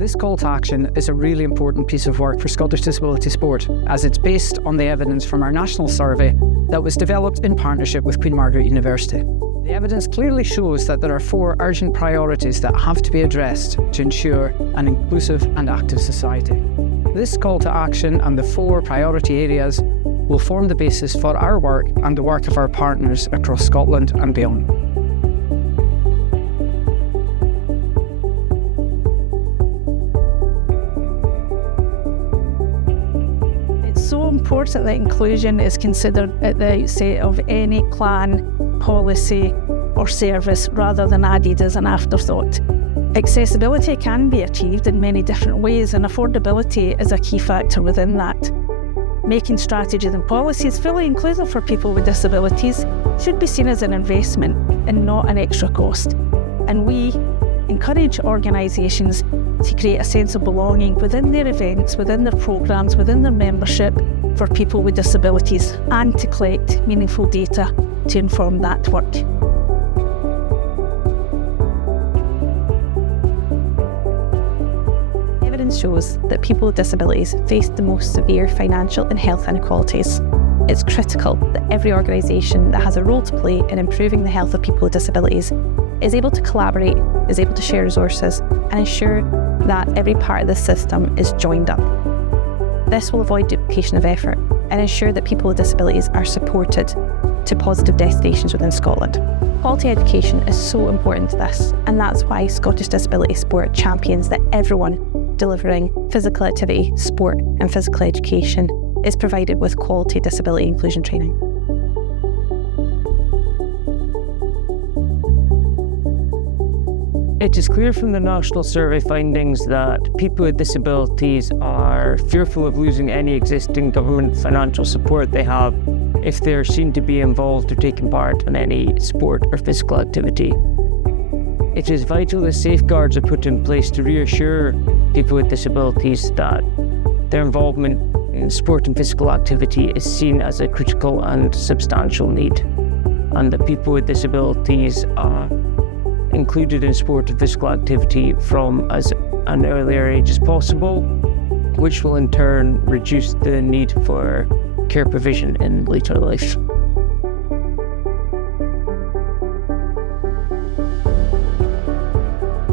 This call to action is a really important piece of work for Scottish Disability Sport, as it's based on the evidence from our national survey that was developed in partnership with Queen Margaret University. The evidence clearly shows that there are 4 urgent priorities that have to be addressed to ensure an inclusive and active society. This call to action and the 4 priority areas will form the basis for our work and the work of our partners across Scotland and beyond. It's so important that inclusion is considered at the outset of any plan, policy or service rather than added as an afterthought. Accessibility can be achieved in many different ways, and affordability is a key factor within that. Making strategies and policies fully inclusive for people with disabilities should be seen as an investment and not an extra cost. And we encourage organisations to create a sense of belonging within their events, within their programmes, within their membership for people with disabilities, and to collect meaningful data to inform that work. Evidence shows that people with disabilities face the most severe financial and health inequalities. It's critical that every organisation that has a role to play in improving the health of people with disabilities is able to collaborate, is able to share resources, and ensure that every part of the system is joined up. This will avoid duplication of effort and ensure that people with disabilities are supported to positive destinations within Scotland. Quality education is so important to this, and that's why Scottish Disability Sport champions that everyone delivering physical activity, sport and physical education is provided with quality disability inclusion training. It is clear from the national survey findings that people with disabilities are fearful of losing any existing government financial support they have if they're seen to be involved or taking part in any sport or physical activity. It is vital that safeguards are put in place to reassure people with disabilities that their involvement in sport and physical activity is seen as a critical and substantial need, and that people with disabilities are included in sport and physical activity from as an earlier age as possible, which will in turn reduce the need for care provision in later life.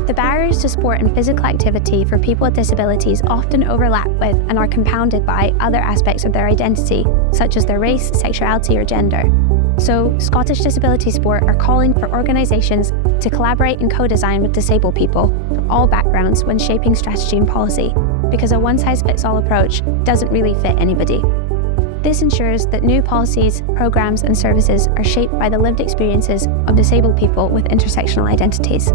The barriers to sport and physical activity for people with disabilities often overlap with and are compounded by other aspects of their identity, such as their race, sexuality or gender. So, Scottish Disability Sport are calling for organisations to collaborate and co-design with disabled people from all backgrounds when shaping strategy and policy, because a one-size-fits-all approach doesn't really fit anybody. This ensures that new policies, programmes and services are shaped by the lived experiences of disabled people with intersectional identities.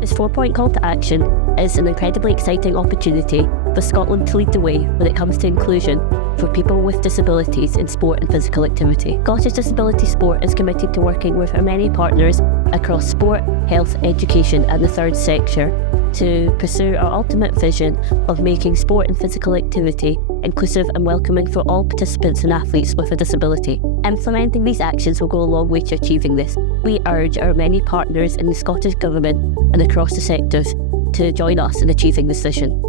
This 4-point call to action is an incredibly exciting opportunity for Scotland to lead the way when it comes to inclusion for people with disabilities in sport and physical activity. Scottish Disability Sport is committed to working with our many partners across sport, health, education and the third sector to pursue our ultimate vision of making sport and physical activity inclusive and welcoming for all participants and athletes with a disability. Implementing these actions will go a long way to achieving this. We urge our many partners in the Scottish Government and across the sectors to join us in achieving this vision.